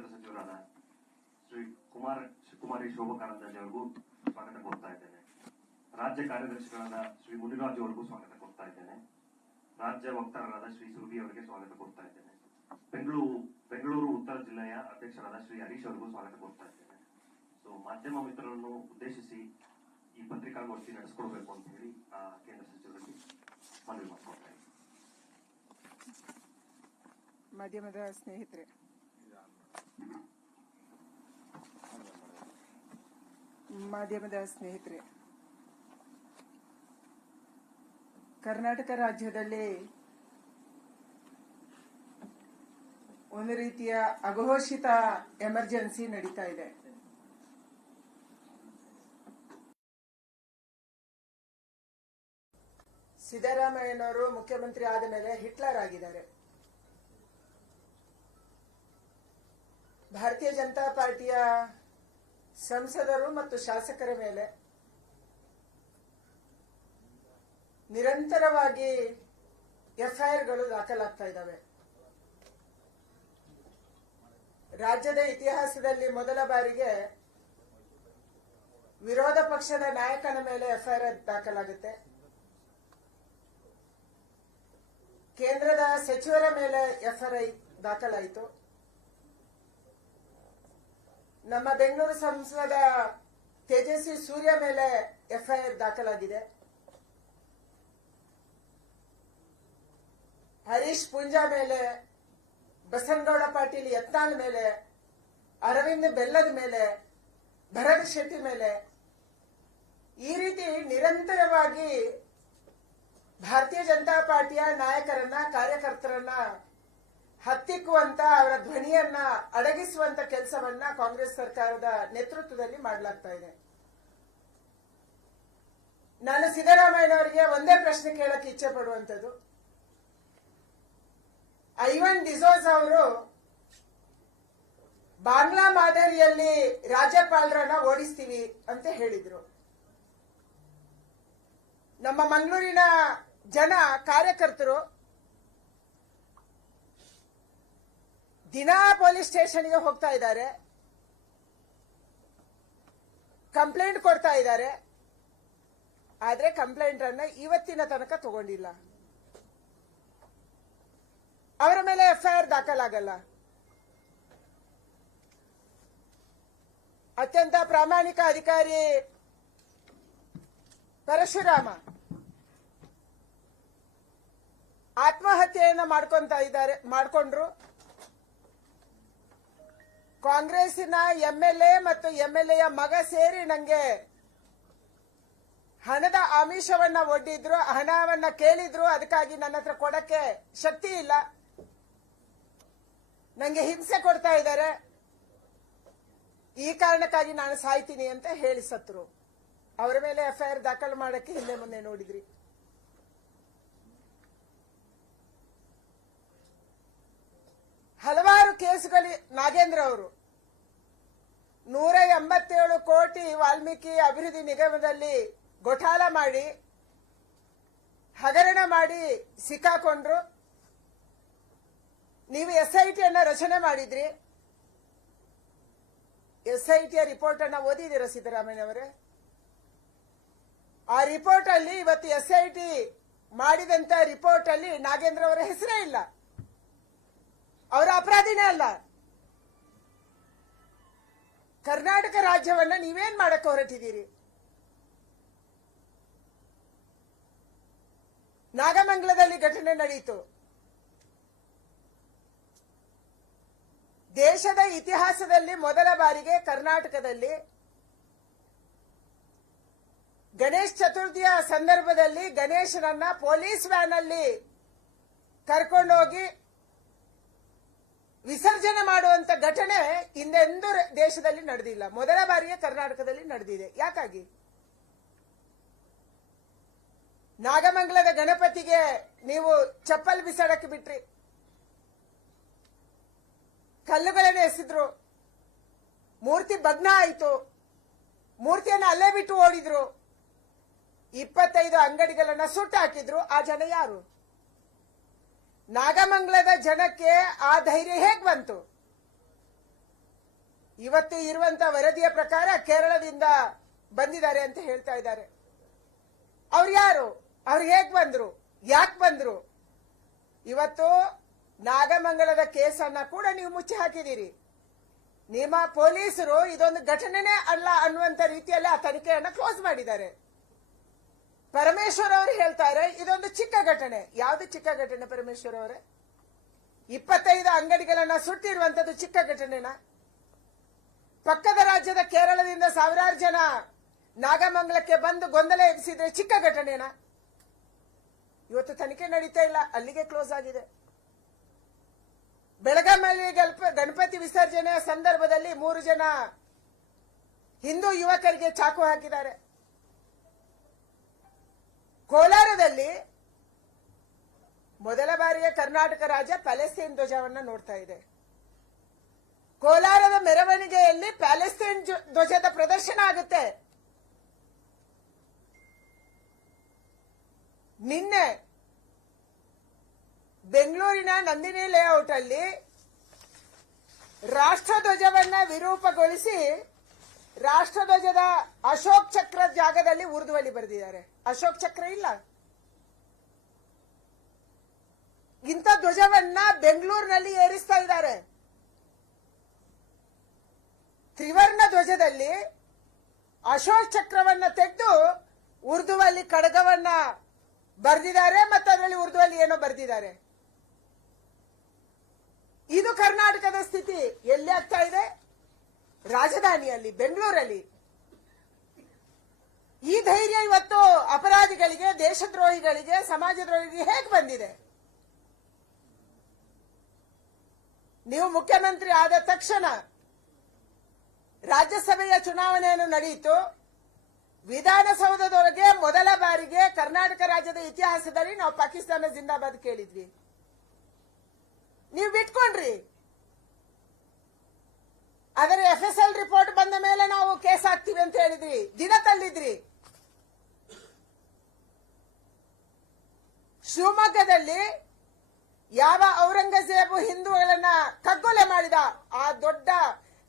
ಕೇಂದ್ರ ಸಚಿವರಾದ ಕುಮಾರಿ ಶೋಭಾ ಕಾರಂದ್ಲಾಜೆ ಅವರಿಗೂ ಸ್ವಾಗತ ಕೋರ್ತಾ ಇದ್ದೇನೆ. ರಾಜ್ಯ ಕಾರ್ಯದರ್ಶಿಗಳಾದ ಶ್ರೀ ಮುನಿರಾಜು ಅವರಿಗೂ ಸ್ವಾಗತ ಕೋರ್ತಾ ಇದ್ದೇನೆ. ರಾಜ್ಯ ವಕ್ತಾರರಾದ ಶ್ರೀ ಸುರಭಿ ಅವರಿಗೆ ಸ್ವಾಗತ ಕೋರ್ತಾ ಇದ್ದೇನೆ. ಬೆಂಗಳೂರು ಉತ್ತರ ಜಿಲ್ಲೆಯ ಅಧ್ಯಕ್ಷರಾದ ಶ್ರೀ ಹರೀಶ್ ಅವರಿಗೂ ಸ್ವಾಗತ ಕೋರ್ತಾ ಇದ್ದೇನೆ. ಸೊ ಮಾಧ್ಯಮ ಮಿತ್ರರನ್ನು ಉದ್ದೇಶಿಸಿ ಈ ಪತ್ರಿಕಾಗೋಷ್ಠಿ ನಡೆಸಿಕೊಡ್ಬೇಕು ಅಂತ ಹೇಳಿ ಕೇಂದ್ರ ಸಚಿವರಿಗೆ ಮನವಿ ಮಾಡ್ಕೊಳ್ತಾ ಇದ್ದೀನಿ. ಮಾಧ್ಯಮದ ಸ್ನೇಹಿತರೆ, ಕರ್ನಾಟಕ ರಾಜ್ಯದಲ್ಲಿ ಒಂದು ರೀತಿಯ ಅಘೋಷಿತ ಎಮರ್ಜೆನ್ಸಿ ನಡೀತಾ ಇದೆ. ಸಿದ್ದರಾಮಯ್ಯನವರು ಮುಖ್ಯಮಂತ್ರಿ ಆದ ಮೇಲೆ ಹಿಟ್ಲರ್ ಆಗಿದ್ದಾರೆ. ಭಾರತೀಯ ಜನತಾ ಪಾರ್ಟಿಯ ಸಂಸದರು ಮತ್ತು ಶಾಸಕರ ಮೇಲೆ ನಿರಂತರವಾಗಿ ಎಫ್ಐಆರ್ಗಳು ದಾಖಲಾಗ್ತಾ ಇದ್ದಾವೆ. ರಾಜ್ಯದ ಇತಿಹಾಸದಲ್ಲಿ ಮೊದಲ ಬಾರಿಗೆ ವಿರೋಧ ಪಕ್ಷದ ನಾಯಕನ ಮೇಲೆ ಎಫ್ಐಆರ್ ದಾಖಲಾಗುತ್ತೆ. ಕೇಂದ್ರದ ಸಚಿವರ ಮೇಲೆ ಎಫ್ಐಆರ್ ದಾಖಲಾಯಿತು. ನಮ್ಮ ಬೆಂಗಳೂರು ಸಂಸದ ತೇಜಸ್ವಿ ಸೂರ್ಯ ಮೇಲೆ ಎಫ್ಐಆರ್ ದಾಖಲಾಗಿದೆ. ಹರೀಶ್ ಪೂಂಜಾ ಮೇಲೆ, ಬಸನಗೌಡ ಪಾಟೀಲ್ ಯತ್ನಾಳ್ ಮೇಲೆ, ಅರವಿಂದ್ ಬೆಲ್ಲದ ಮೇಲೆ, ಭರತ್ ಶೆಟ್ಟಿ ಮೇಲೆ ಈ ರೀತಿ ನಿರಂತರವಾಗಿ ಭಾರತೀಯ ಜನತಾ ಪಾರ್ಟಿಯ ನಾಯಕರನ್ನ, ಕಾರ್ಯಕರ್ತರನ್ನ ಹತ್ತಿಕ್ಕುವಂತ, ಅವರ ಧ್ವನಿಯನ್ನ ಅಡಗಿಸುವಂತ ಕೆಲಸವನ್ನ ಕಾಂಗ್ರೆಸ್ ಸರ್ಕಾರದ ನೇತೃತ್ವದಲ್ಲಿ ಮಾಡಲಾಗ್ತಾ ಇದೆ. ನಾನು ಸಿದ್ದರಾಮಯ್ಯನವರಿಗೆ ಒಂದೇ ಪ್ರಶ್ನೆ ಕೇಳಕ್ಕೆ ಇಚ್ಛೆ ಪಡುವಂತದ್ದು, ಐವನ್ ಡಿಸೋಜ್ ಅವರು ಬಾಂಗ್ಲಾ ಮಾದರಿಯಲ್ಲಿ ರಾಜ್ಯಪಾಲರನ್ನ ಓಡಿಸ್ತೀವಿ ಅಂತ ಹೇಳಿದ್ರು. ನಮ್ಮ ಮಂಗಳೂರಿನ ಜನ, ಕಾರ್ಯಕರ್ತರು ದಿನಾ ಪೊಲೀಸ್ ಸ್ಟೇಷನ್ಗೆ ಹೋಗ್ತಾ ಇದ್ದಾರೆ, ಕಂಪ್ಲೇಂಟ್ ಕೊಡ್ತಾ ಇದ್ದಾರೆ. ಆದ್ರೆ ಕಂಪ್ಲೇಂಟ್ ಅನ್ನ ಇವತ್ತಿನ ತನಕ ತಗೊಂಡಿಲ್ಲ. ಅವರ ಮೇಲೆ ಎಫ್ಐಆರ್ ದಾಖಲಾಗಲ್ಲ. ಅತ್ಯಂತ ಪ್ರಾಮಾಣಿಕ ಅಧಿಕಾರಿ ಪರಶುರಾಮ ಆತ್ಮಹತ್ಯೆಯನ್ನ ಮಾಡಿಕೊಂಡ್ರು. ಕಾಂಗ್ರೆಸ್ಸಿನ ಎಂಎಲ್ಎ ಮತ್ತು ಎಂಎಲ್ಎಯ ಮಗ ಸೇರಿ ನಂಗೆ ಹಣದ ಆಮಿಷವನ್ನ ಒಡ್ಡಿದ್ರು, ಹಣವನ್ನ ಕೇಳಿದ್ರು. ಅದಕ್ಕಾಗಿ ನನ್ನ ಹತ್ರ ಕೊಡಕ್ಕೆ ಶಕ್ತಿ ಇಲ್ಲ, ನಂಗೆ ಹಿಂಸೆ ಕೊಡ್ತಾ ಇದ್ದಾರೆ, ಈ ಕಾರಣಕ್ಕಾಗಿ ನಾನು ಸಾಯ್ತೀನಿ ಅಂತ ಹೇಳಿ ಸತ್ರು. ಅವರ ಮೇಲೆ ಎಫ್ಐಆರ್ ದಾಖಲು ಮಾಡಕ್ಕೆ ಹಿಂದೆ ಮುಂದೆ ನೋಡಿದ್ರಿ. ಹಲವಾರು ಕೇಸುಗಳು. ನಾಗೇಂದ್ರ ಅವರು 187 ಕೋಟಿ ವಾಲ್ಮೀಕಿ ಅಭಿವೃದ್ಧಿ ನಿಗಮದಲ್ಲಿ ಘೋಟಾಲ ಮಾಡಿ, ಹಗರಣ ಮಾಡಿ ಸಿಕ್ಕಾಕೊಂಡ್ರು. ನೀವು ಎಸ್ಐಟಿಯನ್ನ ರಚನೆ ಮಾಡಿದ್ರಿ. ಎಸ್ಐಟಿಯ ರಿಪೋರ್ಟ್ ಅನ್ನ ಓದಿದ್ದೀರಾ ಸಿದ್ದರಾಮಯ್ಯನವರೇ? ಆ ರಿಪೋರ್ಟ್ ಅಲ್ಲಿ ಇವತ್ತು ಎಸ್ಐಟಿ ಮಾಡಿದಂತ ರಿಪೋರ್ಟ್ ಅಲ್ಲಿ ನಾಗೇಂದ್ರ ಅವರ ಹೆಸರೇ ಇಲ್ಲ. ಅವರ ಅಪರಾಧಿನೇ ಅಲ್ಲ. ಕರ್ನಾಟಕ ರಾಜ್ಯವನ್ನ ನೀವೇನ್ ಮಾಡಕ್ಕೆ ಹೊರಟಿದ್ದೀರಿ? ನಾಗಮಂಗಲದಲ್ಲಿ ಘಟನೆ ನಡೆಯಿತು. ದೇಶದ ಇತಿಹಾಸದಲ್ಲಿ ಮೊದಲ ಬಾರಿಗೆ ಕರ್ನಾಟಕದಲ್ಲಿ ಗಣೇಶ ಚತುರ್ಥಿಯ ಸಂದರ್ಭದಲ್ಲಿ ಗಣೇಶನನ್ನ ಪೊಲೀಸ್ ವ್ಯಾನ್ ಅಲ್ಲಿ ಕರ್ಕೊಂಡೋಗಿ ವಿಸರ್ಜನೆ ಮಾಡುವಂತ ಘಟನೆ ಹಿಂದೆಂದೂ ದೇಶದಲ್ಲಿ ನಡೆದಿಲ್ಲ. ಮೊದಲ ಬಾರಿಗೆ ಕರ್ನಾಟಕದಲ್ಲಿ ನಡೆದಿದೆ. ಯಾಕಾಗಿ? ನಾಗಮಂಗಲದ ಗಣಪತಿಗೆ ನೀವು ಚಪ್ಪಲ್ ಬಿಸಾಡಕ್ಕೆ ಬಿಟ್ರಿ, ಕಲ್ಲುಗಳನ್ನು ಎಸೆದ್ರು, ಮೂರ್ತಿ ಭಗ್ನ ಆಯಿತು, ಮೂರ್ತಿಯನ್ನು ಅಲ್ಲೇ ಬಿಟ್ಟು ಓಡಿದ್ರು, 25 ಅಂಗಡಿಗಳನ್ನ ಸುಟ್ಟು ಹಾಕಿದ್ರು. ಆ ಜನ ಯಾರು? ನಾಗಮಂಗಲದ ಜನಕ್ಕೆ ಆ ಧೈರ್ಯ ಹೇಗ್ ಬಂತು? ಇವತ್ತು ಇರುವಂತ ವರದಿಯ ಪ್ರಕಾರ ಕೇರಳದಿಂದ ಬಂದಿದ್ದಾರೆ ಅಂತ ಹೇಳ್ತಾ ಇದ್ದಾರೆ. ಅವ್ರು ಯಾರು? ಅವ್ರು ಹೇಗ್ ಬಂದ್ರು? ಯಾಕೆ ಬಂದ್ರು? ಇವತ್ತು ನಾಗಮಂಗಲದ ಕೇಸನ್ನ ಕೂಡ ನೀವು ಮುಚ್ಚಿ ಹಾಕಿದ್ದೀರಿ. ನಿಮ್ಮ ಪೊಲೀಸರು ಇದೊಂದು ಘಟನೆನೇ ಅಲ್ಲ ಅನ್ನುವಂತ ರೀತಿಯಲ್ಲಿ ಆ ತನಿಖೆಯನ್ನ ಕ್ಲೋಸ್ ಮಾಡಿದ್ದಾರೆ. ಪರಮೇಶ್ವರ್ ಅವರು ಹೇಳ್ತಾರೆ ಇದೊಂದು ಚಿಕ್ಕ ಘಟನೆ. ಯಾವ್ದು ಚಿಕ್ಕ ಘಟನೆ ಪರಮೇಶ್ವರ್ ಅವರೇ? 25 ಅಂಗಡಿಗಳನ್ನ ಸುಟ್ಟಿರುವಂತದ್ದು ಚಿಕ್ಕ ಘಟನೆನಾ? ಪಕ್ಕದ ರಾಜ್ಯದ ಕೇರಳದಿಂದ ಸಾವಿರಾರು ಜನ ನಾಗಮಂಗಲಕ್ಕೆ ಬಂದು ಗೊಂದಲ ಎಬ್ಬಿಸಿದ್ರೆ ಚಿಕ್ಕ ಘಟನೆನಾ? ಇವತ್ತು ತನಿಖೆ ನಡೀತಾ ಇಲ್ಲ, ಅಲ್ಲಿಗೆ ಕ್ಲೋಸ್ ಆಗಿದೆ. ಬೆಳಗಾವಿಯಲ್ಲಿ ಗಣಪತಿ ವಿಸರ್ಜನೆಯ ಸಂದರ್ಭದಲ್ಲಿ 3 ಜನ ಹಿಂದೂ ಯುವಕರಿಗೆ ಚಾಕು ಹಾಕಿದ್ದಾರೆ. ಕೋಲಾರದಲ್ಲಿ ಮೊದಲ ಬಾರಿಗೆ ಕರ್ನಾಟಕ ರಾಜ್ಯ ಪ್ಯಾಲೆಸ್ತೈನ್ ಧ್ವಜವನ್ನ ನೋಡ್ತಾ ಇದೆ. ಕೋಲಾರದ ಮೆರವಣಿಗೆಯಲ್ಲಿ ಪ್ಯಾಲೆಸ್ತೈನ್ ಧ್ವಜದ ಪ್ರದರ್ಶನ ಆಗುತ್ತೆ. ನಿನ್ನೆ ಬೆಂಗಳೂರಿನ ನಂದಿನಿ ಲೇಔಟ್ ಅಲ್ಲಿ ರಾಷ್ಟ್ರಧ್ವಜವನ್ನ ವಿರೂಪಗೊಳಿಸಿ ರಾಷ್ಟ್ರಧ್ವಜದ ಅಶೋಕ್ ಚಕ್ರ ಜಾಗದಲ್ಲಿ ಉರ್ದುವಲ್ಲಿ ಬರೆದಿದ್ದಾರೆ. ಅಶೋಕ್ ಚಕ್ರ ಇಲ್ಲ. ಇಂಥ ಧ್ವಜವನ್ನ ಬೆಂಗಳೂರಿನಲ್ಲಿ ಏರಿಸ್ತಾ ಇದ್ದಾರೆ. ತ್ರಿವರ್ಣ ಧ್ವಜದಲ್ಲಿ ಅಶೋಕ್ ಚಕ್ರವನ್ನ ತೆಗೆದು ಉರ್ದುವಲ್ಲಿ ಖಡ್ಗವನ್ನ ಬರೆದಿದ್ದಾರೆ ಮತ್ತು ಅದರಲ್ಲಿ ಉರ್ದುವಲ್ಲಿ ಏನೋ ಬರೆದಿದ್ದಾರೆ. ಇದು ಕರ್ನಾಟಕದ ಸ್ಥಿತಿ. ಎಲ್ಲಿ ಆಗ್ತಾ ಇದೆ? ರಾಜಧಾನಿಯಲ್ಲಿ, ಬೆಂಗಳೂರಲ್ಲಿ. ಈ ಧೈರ್ಯ ಇವತ್ತು ಅಪರಾಧಿಗಳಿಗೆ, ದೇಶದ್ರೋಹಿಗಳಿಗೆ, ಸಮಾಜದ್ರೋಹಿಗಳಿಗೆ ಹೇಗೆ ಬಂದಿದೆ? ನೀವು ಮುಖ್ಯಮಂತ್ರಿ ಆದ ತಕ್ಷಣ ರಾಜ್ಯಸಭೆಯ ಚುನಾವಣೆಯನ್ನು ನಡೆಯಿತು. ವಿಧಾನಸೌಧದೊಳಗೆ ಮೊದಲ ಬಾರಿಗೆ ಕರ್ನಾಟಕ ರಾಜ್ಯದ ಇತಿಹಾಸದಲ್ಲಿ ನಾವು ಪಾಕಿಸ್ತಾನ ಜಿಂದಾಬಾದ್ ಕೇಳಿದ್ವಿ. ನೀವು ಬಿಟ್ಕೊಂಡ್ರಿ. ಅದರ FSL ರಿಪೋರ್ಟ್ ಬಂದ ಮೇಲೆ ನಾವು ಕೇಸ್ ಹಾಕ್ತೀವಿ ಅಂತ ಹೇಳಿದ್ರಿ, ದಿನ ತಳ್ಳಿದ್ರಿ. ಶಿವಮೊಗ್ಗದಲ್ಲಿ ಯಾವ ಔರಂಗಜೇಬು ಹಿಂದೂಗಳನ್ನ ಕಗ್ಗೊಲೆ ಮಾಡಿದ ಆ ದೊಡ್ಡ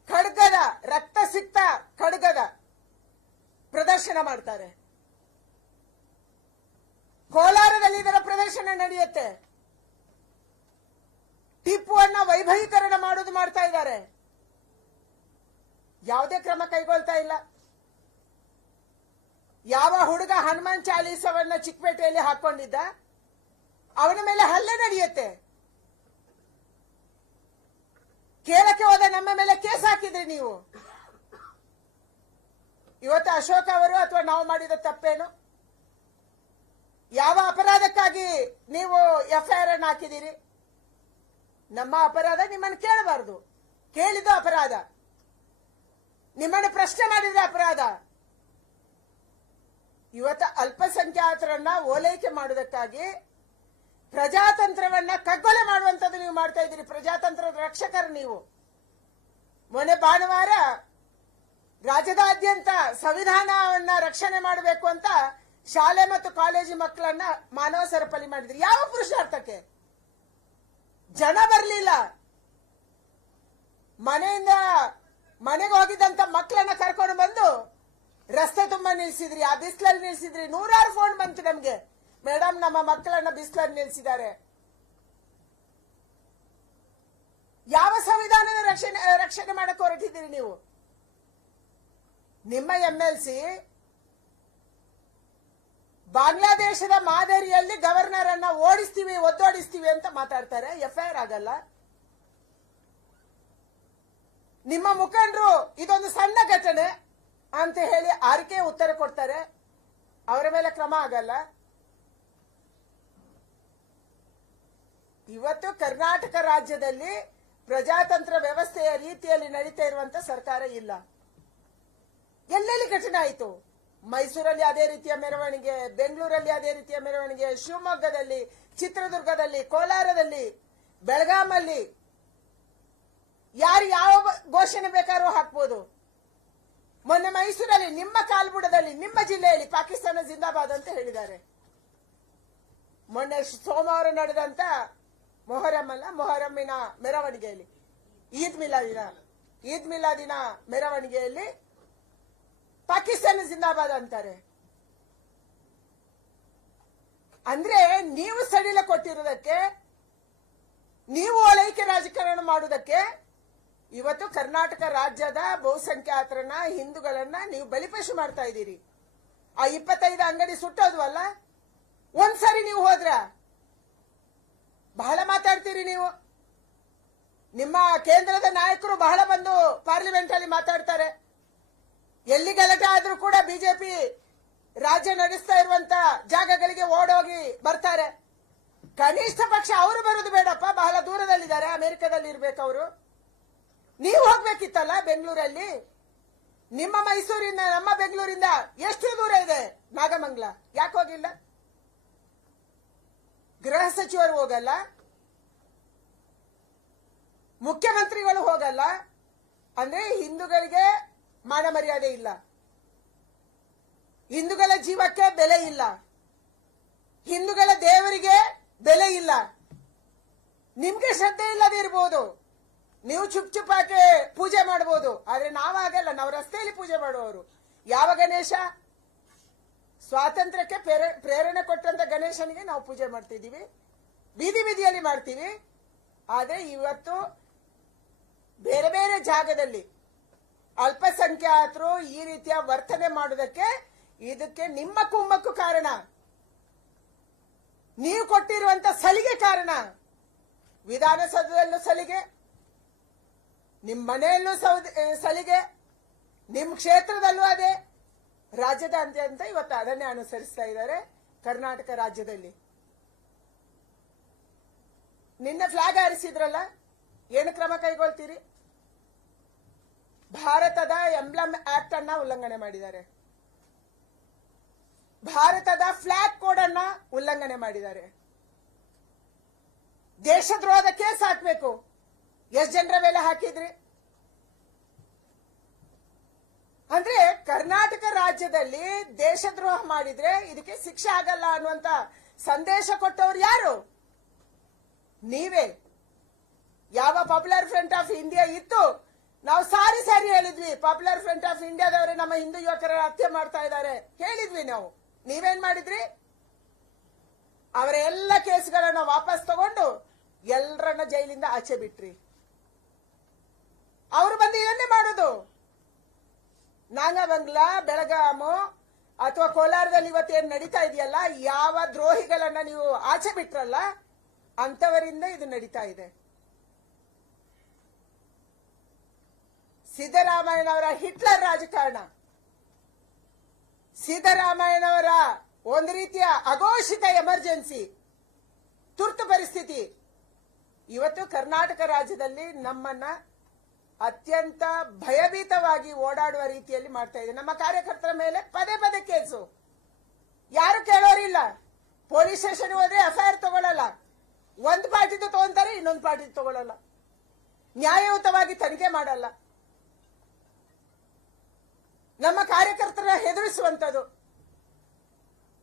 ಖಡ್ಗದ, ರಕ್ತ ಸಿಕ್ತ ಖಡ್ಗದ ಪ್ರದರ್ಶನ ಮಾಡ್ತಾರೆ. ಕೋಲಾರದಲ್ಲಿ ಇದರ ಪ್ರದರ್ಶನ ನಡೆಯುತ್ತೆ. ಟಿಪ್ಪುವನ್ನ ವೈಭವೀಕರಣ ಮಾಡೋದು ಮಾಡ್ತಾ ಇದ್ದಾರೆ. ಯಾವುದೇ ಕ್ರಮ ಕೈಗೊಳ್ತಾ ಇಲ್ಲ. ಯಾವ ಹುಡುಗ ಹನುಮಾನ್ ಚಾಲೀಸವನ್ನ ಚಿಕ್ಕಪೇಟೆಯಲ್ಲಿ ಹಾಕೊಂಡಿದ್ದ, ಅವನ ಮೇಲೆ ಹಲ್ಲೆ ನಡೆಯುತ್ತೆ. ಕೇರಳಕ್ಕೆ ಹೋದ ನಮ್ಮ ಮೇಲೆ ಕೇಸ್ ಹಾಕಿದ್ರಿ ನೀವು. ಇವತ್ತು ಅಶೋಕ್ ಅವರು ಅಥವಾ ನಾವು ಮಾಡಿದ ತಪ್ಪೇನು? ಯಾವ ಅಪರಾಧಕ್ಕಾಗಿ ನೀವು FIR ಅನ್ನು ಹಾಕಿದ್ದೀರಿ? ನಮ್ಮ ಅಪರಾಧ ನಿಮ್ಮನ್ನು ಕೇಳಬಾರದು. ಕೇಳಿದ್ದು ಅಪರಾಧ. ನಿಮ್ಮನ್ನು ಪ್ರಶ್ನೆ ಮಾಡಿದ್ರೆ ಅಪರಾಧ. ಇವತ್ತು ಅಲ್ಪಸಂಖ್ಯಾತರನ್ನ ಓಲೈಕೆ ಮಾಡುವುದಕ್ಕಾಗಿ ಪ್ರಜಾತಂತ್ರವನ್ನ ಕಗ್ಗೊಲೆ ಮಾಡುವಂತದ್ದು ನೀವು ಮಾಡ್ತಾ ಇದ್ದೀರಿ. ಪ್ರಜಾತಂತ್ರದ ರಕ್ಷಕರು ನೀವು. ಮೊನ್ನೆ ಭಾನುವಾರ ರಾಜ್ಯದಾದ್ಯಂತ ಸಂವಿಧಾನವನ್ನ ರಕ್ಷಣೆ ಮಾಡಬೇಕು ಅಂತ ಶಾಲೆ ಮತ್ತು ಕಾಲೇಜು ಮಕ್ಕಳನ್ನ ಮಾನವ ಸರಪಳಿ ಮಾಡಿದ್ರಿ. ಯಾವ ಪುರುಷಾರ್ಥಕ್ಕೆ? ಜನ ಬರಲಿಲ್ಲ. ಮನೆಗೆ ಹೋಗಿದ್ದಂತ ಮಕ್ಕಳನ್ನ ಕರ್ಕೊಂಡು ಬಂದು ರಸ್ತೆ ತುಂಬಾ ನಿಲ್ಸಿದ್ರಿ, ಆ ಬಿಸಿಲಲ್ಲಿ ನಿಲ್ಸಿದ್ರಿ. 100 ಫೋನ್ ಬಂತು ನಮ್ಗೆ, ಮೇಡಮ್ ನಮ್ಮ ಮಕ್ಕಳನ್ನ ಬಿಸಿಲಲ್ಲಿ ನಿಲ್ಸಿದ್ದಾರೆ. ಯಾವ ಸಂವಿಧಾನದ ರಕ್ಷಣೆ ಮಾಡಕ್ಕೆ ಹೊರಟಿದ್ದೀರಿ ನೀವು? ನಿಮ್ಮ MLC ಬಾಂಗ್ಲಾದೇಶದ ಮಾದರಿಯಲ್ಲಿ ಗವರ್ನರ್ ಅನ್ನ ಓಡಿಸ್ತೀವಿ, ಒದ್ದೋಡಿಸ್ತೀವಿ ಅಂತ ಮಾತಾಡ್ತಾರೆ. FIR ಆಗಲ್ಲ. ನಿಮ್ಮ ಮುಖಂಡರು ಇದೊಂದು ಸಣ್ಣ ಘಟನೆ ಅಂತ ಹೇಳಿ ಆರಿಕೆ ಉತ್ತರ ಕೊಡ್ತಾರೆ. ಅವರ ಮೇಲೆ ಕ್ರಮ ಆಗಲ್ಲ. ಇವತ್ತು ಕರ್ನಾಟಕ ರಾಜ್ಯದಲ್ಲಿ ಪ್ರಜಾತಂತ್ರ ವ್ಯವಸ್ಥೆಯ ರೀತಿಯಲ್ಲಿ ನಡೀತಾ ಇರುವಂತ ಸರ್ಕಾರ ಇಲ್ಲ. ಎಲ್ಲೆಲ್ಲಿ ಘಟನೆ ಆಯಿತು? ಮೈಸೂರಲ್ಲಿ ಅದೇ ರೀತಿಯ ಮೆರವಣಿಗೆ, ಬೆಂಗಳೂರಲ್ಲಿ ಅದೇ ರೀತಿಯ ಮೆರವಣಿಗೆ, ಶಿವಮೊಗ್ಗದಲ್ಲಿ, ಚಿತ್ರದುರ್ಗದಲ್ಲಿ, ಕೋಲಾರದಲ್ಲಿ, ಬೆಳಗಾಮಲ್ಲಿ. ಯಾರು ಯಾವ ಘೋಷಣೆ ಬೇಕಾದ್ರೂ ಹಾಕ್ಬೋದು. ಮೊನ್ನೆ ಮೈಸೂರಲ್ಲಿ ನಿಮ್ಮ ಕಾಲ್ಬುಡದಲ್ಲಿ, ನಿಮ್ಮ ಜಿಲ್ಲೆಯಲ್ಲಿ ಪಾಕಿಸ್ತಾನ ಜಿಂದಾಬಾದ್ ಅಂತ ಹೇಳಿದ್ದಾರೆ. ಮೊನ್ನೆ ಸೋಮವಾರ ನಡೆದಂತ ಮೊಹರಂ ಮೆರವಣಿಗೆಯಲ್ಲಿ, ಈದ್ ಮಿಲಾದಿನ ಈದ್ ಮಿಲಾದಿನ ಮೆರವಣಿಗೆಯಲ್ಲಿ ಪಾಕಿಸ್ತಾನ ಜಿಂದಾಬಾದ್ ಅಂತಾರೆ. ಅಂದ್ರೆ ನೀವು ಸಡಿಲ ಕೊಟ್ಟಿರುವುದಕ್ಕೆ, ನೀವು ಓಲೈಕೆ ರಾಜಕಾರಣ ಮಾಡುವುದಕ್ಕೆ ಇವತ್ತು ಕರ್ನಾಟಕ ರಾಜ್ಯದ ಬಹುಸಂಖ್ಯಾತರನ್ನ, ಹಿಂದೂಗಳನ್ನ ನೀವು ಬಲಿಪಶು ಮಾಡ್ತಾ ಇದ್ದೀರಿ. ಆ 25 ಅಂಗಡಿ ಸುಟ್ಟೋದ್ವಲ್ಲ, ಒಂದ್ಸರಿ ನೀವು ಹೋದ್ರ ಬಹಳ ಮಾತಾಡ್ತೀರಿ ನೀವು. ನಿಮ್ಮ ಕೇಂದ್ರದ ನಾಯಕರು ಬಹಳ ಬಂದು ಪಾರ್ಲಿಮೆಂಟ್ ಅಲ್ಲಿ ಮಾತಾಡ್ತಾರೆ. ಎಲ್ಲಿ ಗಲಾಟೆ ಆದ್ರೂ ಕೂಡ ಬಿಜೆಪಿ ರಾಜ್ಯ ನಡೆಸ್ತಾ ಇರುವಂತ ಜಾಗಗಳಿಗೆ ಓಡೋಗಿ ಬರ್ತಾರೆ. ಕನಿಷ್ಠ ಪಕ್ಷ ಅವರು ಬರುದು ಬೇಡಪ್ಪ, ಬಹಳ ದೂರದಲ್ಲಿದ್ದಾರೆ, ಅಮೆರಿಕದಲ್ಲಿ ಇರ್ಬೇಕು ಅವರು. ನೀವು ಹೋಗ್ಬೇಕಿತ್ತಲ್ಲ ಬೆಂಗಳೂರಲ್ಲಿ. ನಿಮ್ಮ ಮೈಸೂರಿಂದ, ನಮ್ಮ ಬೆಂಗಳೂರಿಂದ ಎಷ್ಟು ದೂರ ಇದೆ ನಾಗಮಂಗಲ? ಯಾಕೆ ಹೋಗಿಲ್ಲ? ಗೃಹ ಸಚಿವರು ಹೋಗಲ್ಲ, ಮುಖ್ಯಮಂತ್ರಿಗಳು ಹೋಗಲ್ಲ. ಅಂದ್ರೆ ಹಿಂದೂಗಳಿಗೆ ಮಾನ ಮರ್ಯಾದೆ ಇಲ್ಲ, ಹಿಂದೂಗಳ ಜೀವಕ್ಕೆ ಬೆಲೆ ಇಲ್ಲ, ಹಿಂದೂಗಳ ದೇವರಿಗೆ ಬೆಲೆ ಇಲ್ಲ. ನಿಮ್ಗೆ ಶ್ರದ್ಧೆ ಇಲ್ಲದೆ ಇರ್ಬೋದು, ನೀವು ಚುಪ್ ಚುಪ್ಪಾಕೆ ಪೂಜೆ ಮಾಡಬಹುದು, ಆದ್ರೆ ನಾವಾಗಲ್ಲ. ನಾವು ರಸ್ತೆಯಲ್ಲಿ ಪೂಜೆ ಮಾಡುವವರು. ಯಾವ ಗಣೇಶ? ಸ್ವಾತಂತ್ರ್ಯಕ್ಕೆ ಪ್ರೇರಣೆ ಕೊಟ್ಟಂತ ಗಣೇಶನಿಗೆ ನಾವು ಪೂಜೆ ಮಾಡ್ತಿದ್ದೀವಿ, ಬೀದಿ ಬೀದಿಯಲ್ಲಿ ಮಾಡ್ತೀವಿ. ಆದ್ರೆ ಇವತ್ತು ಬೇರೆ ಬೇರೆ ಜಾಗದಲ್ಲಿ ಅಲ್ಪಸಂಖ್ಯಾತರು ಈ ರೀತಿಯ ವರ್ತನೆ ಮಾಡುವುದಕ್ಕೆ, ಇದಕ್ಕೆ ನಿಮ್ಮ ಕುಮ್ಮಕ್ಕು ಕಾರಣ, ನೀವು ಕೊಟ್ಟಿರುವಂತ ಸಲಿಗೆ ಕಾರಣ. ವಿಧಾನಸೌಧದಲ್ಲೂ ಸಲಿಗೆ, ನಿಮ್ಮ ಮನೆಯಲ್ಲೂ ಸಲಿಗೆ, ನಿಮ್ಮ ಕ್ಷೇತ್ರದಲ್ಲೂ ಅದೇ, ರಾಜ್ಯದಾದ್ಯಂತ ಇವತ್ತು ಅದನ್ನೇ ಅನುಸರಿಸ್ತಾ ಇದ್ದಾರೆ. ಕರ್ನಾಟಕ ರಾಜ್ಯದಲ್ಲಿ ನಿನ್ನೆ ಫ್ಲಾಗ್ ಹಾರಿಸಿದ್ರಲ್ಲ, ಏನು ಕ್ರಮ ಕೈಗೊಳ್ತೀರಿ? ಭಾರತದ ಎಂಬ್ಲಮ್ ಆಕ್ಟ್ ಅನ್ನ ಉಲ್ಲಂಘನೆ ಮಾಡಿದ್ದಾರೆ, ಭಾರತದ ಫ್ಲಾಗ್ ಕೋಡ್ ಅನ್ನ ಉಲ್ಲಂಘನೆ ಮಾಡಿದ್ದಾರೆ. ದೇಶದ್ರೋಹದ ಕೇಸ್ ಹಾಕ್ಬೇಕು. ಎಷ್ಟು ಜನರ ಮೇಲೆ ಹಾಕಿದ್ರಿ? ಅಂದ್ರೆ ಕರ್ನಾಟಕ ರಾಜ್ಯದಲ್ಲಿ ದೇಶದ್ರೋಹ ಮಾಡಿದ್ರೆ ಇದಕ್ಕೆ ಶಿಕ್ಷೆ ಆಗಲ್ಲ ಅನ್ನುವಂತ ಸಂದೇಶ ಕೊಟ್ಟವ್ರು ಯಾರು? ನೀವೇ. ಯಾವ ಪಾಪ್ಯುಲರ್ ಫ್ರಂಟ್ ಆಫ್ ಇಂಡಿಯಾ ಇತ್ತು, ನಾವು ಸಾರಿ ಹೇಳಿದ್ವಿ, ಪಾಪ್ಯುಲರ್ ಫ್ರಂಟ್ ಆಫ್ ಇಂಡಿಯಾದವರೇ ನಮ್ಮ ಹಿಂದೂ ಯುವಕರ ಹತ್ಯೆ ಮಾಡ್ತಾ ಇದ್ದಾರೆ ಹೇಳಿದ್ವಿ ನಾವು. ನೀವೇನ್ ಮಾಡಿದ್ರಿ? ಅವರ ಎಲ್ಲ ಕೇಸ್ಗಳನ್ನ ವಾಪಸ್ ತಗೊಂಡು ಎಲ್ಲರನ್ನ ಜೈಲಿಂದ ಆಚೆ ಬಿಟ್ರಿ. ಅವರು ಬಂದು ಇದನ್ನೇ ಮಾಡೋದು. ನಾಗಮಂಗಲ, ಬೆಳಗಾಮು ಅಥವಾ ಕೋಲಾರದಲ್ಲಿ ಇವತ್ತೇನು ನಡೀತಾ ಇದೆಯಲ್ಲ, ಯಾವ ದ್ರೋಹಿಗಳನ್ನ ನೀವು ಆಚೆ ಬಿಟ್ರಲ್ಲ ಅಂತವರಿಂದ ಇದು ನಡೀತಾ ಇದೆ. ಸಿದ್ದರಾಮಯ್ಯನವರ ಹಿಟ್ಲರ್ ರಾಜಕಾರಣ, ಸಿದ್ದರಾಮಯ್ಯನವರ ಒಂದು ರೀತಿಯ ಅಘೋಷಿತ ಎಮರ್ಜೆನ್ಸಿ, ತುರ್ತು ಪರಿಸ್ಥಿತಿ ಇವತ್ತು ಕರ್ನಾಟಕ ರಾಜ್ಯದಲ್ಲಿ ನಮ್ಮನ್ನ ಅತ್ಯಂತ ಭಯಭೀತವಾಗಿ ಓಡಾಡುವ ರೀತಿಯಲ್ಲಿ ಮಾಡ್ತಾ ಇದೆ. ನಮ್ಮ ಕಾರ್ಯಕರ್ತರ ಮೇಲೆ ಪದೇ ಪದೇ ಕೇಸು, ಯಾರು ಕೇಳೋರಿಲ್ಲ. ಪೊಲೀಸ್ ಸ್ಟೇಷನ್ ಹೋದ್ರೆ ಎಫ್ಐಆರ್ ತಗೊಳ್ಳಲ್ಲ, ಒಂದು ಪಾರ್ಟಿದು ತಗೊಂತಾರೆ, ಇನ್ನೊಂದು ಪಾರ್ಟಿದು ತಗೊಳ್ಳಲ್ಲ, ನ್ಯಾಯಯುತವಾಗಿ ತನಿಖೆ ಮಾಡಲ್ಲ. ನಮ್ಮ ಕಾರ್ಯಕರ್ತರ ಹೆದರಿಸುವಂತದ್ದು.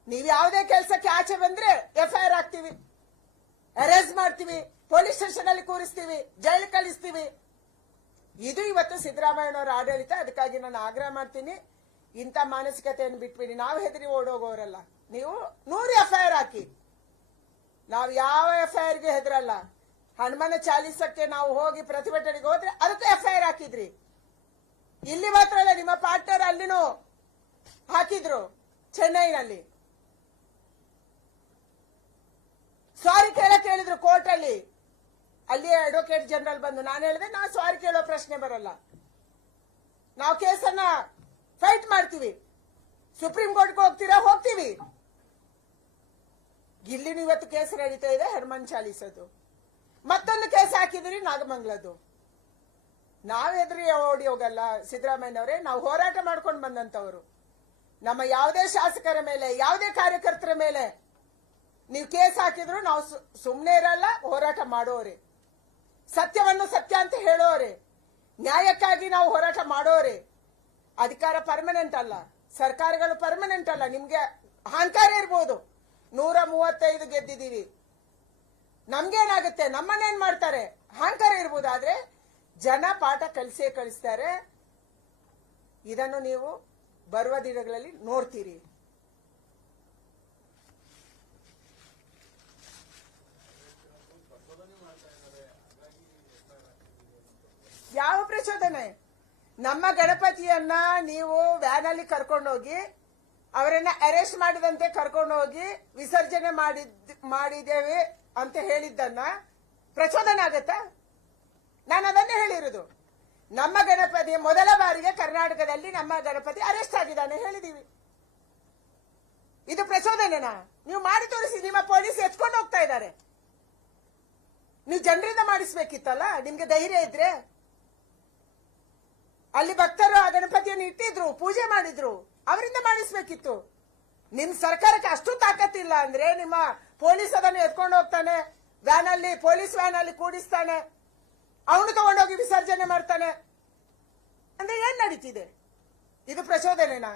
ನೀವು ಯಾವುದೇ ಕೆಲಸಕ್ಕೆ ಆಚೆ ಬಂದ್ರೆ ಎಫ್ಐಆರ್ ಹಾಕ್ತೀವಿ, ಅರೆಸ್ಟ್ ಮಾಡ್ತೀವಿ, ಪೊಲೀಸ್ ಸ್ಟೇಷನ್ ಅಲ್ಲಿ ಕೂರಿಸ್ತೀವಿ, ಜೈಲು ಕಳಿಸ್ತೀವಿ. ಇದು ಇವತ್ತು ಸಿದ್ದರಾಮಯ್ಯನವರ ಆಡಳಿತ. ಅದಕ್ಕಾಗಿ ನಾನು ಆಗ್ರಹ ಮಾಡ್ತೀನಿ, ಇಂಥ ಮಾನಸಿಕತೆಯನ್ನು ಬಿಟ್ಬಿಡಿ. ನಾವು ಹೆದರಿ ಓಡೋಗೋರಲ್ಲ. ನೀವು 100 ಎಫ್ಐಆರ್ ಹಾಕಿ, ನಾವು ಯಾವ ಎಫ್ಐಆರ್ಗೆ ಹೆದರಲ್ಲ. ಹನುಮಾನ ಚಾಲೀಸಕ್ಕೆ ನಾವು ಹೋಗಿ ಪ್ರತಿಭಟನೆಗೆ ಹೋದ್ರೆ ಅದಕ್ಕೂ ಎಫ್ಐಆರ್ ಹಾಕಿದ್ರಿ. ಇಲ್ಲಿ ಮಾತ್ರ ಅಲ್ಲ, ನಿಮ್ಮ ಪಾರ್ಟ್ನರ್ ಅಲ್ಲಿನೂ ಹಾಕಿದ್ರು, ಚೆನ್ನೈನಲ್ಲಿ. ಸಾರಿ ಕೇಳಕ್ ಹೇಳಿದ್ರು ಕೋರ್ಟ್ ಅಲ್ಲಿ. ಅಲ್ಲಿ ಅಡ್ವೊಕೇಟ್ ಜನರಲ್ ಬಂದು ನಾನು ಹೇಳಿದೆ, ನಾವು ಸಾರಿ ಕೇಳೋ ಪ್ರಶ್ನೆ ಬರಲ್ಲ, ನಾವು ಕೇಸನ್ನ ಫೈಟ್ ಮಾಡ್ತೀವಿ, ಸುಪ್ರೀಂ ಕೋರ್ಟ್ಗೆ ಹೋಗ್ತೀರಾ, ಹೋಗ್ತೀವಿ. ಇಲ್ಲಿನೂ ಇವತ್ತು ಕೇಸ್ ನಡೀತಾ ಇದೆ, ಹನುಮಾನ್ ಚಾಲೀಸದು. ಮತ್ತೊಂದು ಕೇಸ್ ಹಾಕಿದ್ರಿ ನಾಗಮಂಗಲದ್ದು. ನಾವ್ ಹೆದರಿ ಓಡಿ ಹೋಗಲ್ಲ ಸಿದ್ದರಾಮಯ್ಯನವರೇ. ನಾವು ಹೋರಾಟ ಮಾಡ್ಕೊಂಡು ಬಂದಂತವರು. ನಮ್ಮ ಯಾವುದೇ ಶಾಸಕರ ಮೇಲೆ, ಯಾವುದೇ ಕಾರ್ಯಕರ್ತರ ಮೇಲೆ ನೀವು ಕೇಸ್ ಹಾಕಿದ್ರು ನಾವು ಸುಮ್ಮನೆ ಇರಲ್ಲ, ಹೋರಾಟ ಮಾಡೋರೆ. ಸತ್ಯವನ್ನು ಸತ್ಯ ಅಂತ ಹೇಳೋರೆ, ನ್ಯಾಯಕ್ಕಾಗಿ ನಾವು ಹೋರಾಟ ಮಾಡೋರೆ. ಅಧಿಕಾರ ಪರ್ಮನೆಂಟ್ ಅಲ್ಲ, ಸರ್ಕಾರಗಳು ಪರ್ಮನೆಂಟ್ ಅಲ್ಲ. ನಿಮ್ಗೆ ಅಹಂಕಾರ ಇರ್ಬೋದು, 135 ಗೆದ್ದಿದ್ದೀವಿ, ನಮ್ಗೇನಾಗುತ್ತೆ, ನಮ್ಮನ್ನೇನ್ ಮಾಡ್ತಾರೆ, ಅಹಂಕಾರ ಇರ್ಬೋದು. ಆದ್ರೆ ಜನ ಪಾಠ ಕಲಿಸೇ ಕಳಿಸ್ತಾರೆ. ಇದನ್ನು ನೀವು ಬರುವ ದಿನಗಳಲ್ಲಿ ನೋಡ್ತೀರಿ. ಯಾವ ಪ್ರಚೋದನೆ? ನಮ್ಮ ಗಣಪತಿಯನ್ನ ನೀವು ವ್ಯಾನ್ ಅಲ್ಲಿ ಕರ್ಕೊಂಡೋಗಿ ಅವರನ್ನ ಅರೆಸ್ಟ್ ಮಾಡಿದಂತೆ ಕರ್ಕೊಂಡೋಗಿ ವಿಸರ್ಜನೆ ಮಾಡಿದ್ದೇವೆ ಅಂತ ಹೇಳಿದ್ದನ್ನ ಪ್ರಚೋದನೆ ಆಗತ್ತಾ? ನಾನು ಅದನ್ನೇ ಹೇಳಿರುವುದು. ನಮ್ಮ ಗಣಪತಿ ಮೊದಲ ಬಾರಿಗೆ ಕರ್ನಾಟಕದಲ್ಲಿ ನಮ್ಮ ಗಣಪತಿ ಅರೆಸ್ಟ್ ಆಗಿದ್ದಾನೆ ಹೇಳಿದೀವಿ. ಇದು ಪ್ರಚೋದನೆನಾ? ನೀವು ಮಾಡಿ ತೋರಿಸಿ. ನಿಮ್ಮ ಪೊಲೀಸ್ ಎತ್ಕೊಂಡು ಹೋಗ್ತಾ ಇದ್ದಾರೆ. ನೀವು ಜನರಿಂದ ಮಾಡಿಸ್ಬೇಕಿತ್ತಲ್ಲ, ನಿಮ್ಗೆ ಧೈರ್ಯ ಇದ್ರೆ. ಅಲ್ಲಿ ಭಕ್ತರು ಆ ಗಣಪತಿಯನ್ನು ಇಟ್ಟಿದ್ರು, ಪೂಜೆ ಮಾಡಿದ್ರು, ಅವರಿಂದ ಮಾಡಿಸ್ಬೇಕಿತ್ತು. ನಿಮ್ ಸರ್ಕಾರಕ್ಕೆ ಅಷ್ಟು ತಾಕತ್ತಿಲ್ಲ ಅಂದ್ರೆ ನಿಮ್ಮ ಪೊಲೀಸ್ ಅದನ್ನು ಎತ್ಕೊಂಡು ಹೋಗ್ತಾನೆ, ವ್ಯಾನ್ ಅಲ್ಲಿ, ಪೊಲೀಸ್ ವ್ಯಾನ್ ಅಲ್ಲಿ ಕೂಡಿಸ್ತಾನೆ, ಅವನು ತಗೊಂಡೋಗಿ ವಿಸರ್ಜನೆ ಮಾಡ್ತಾನೆ ಅಂದ್ರೆ ಏನ್ ನಡೀತಿದೆ? ಇದು ಪ್ರಚೋದನೆನಾ?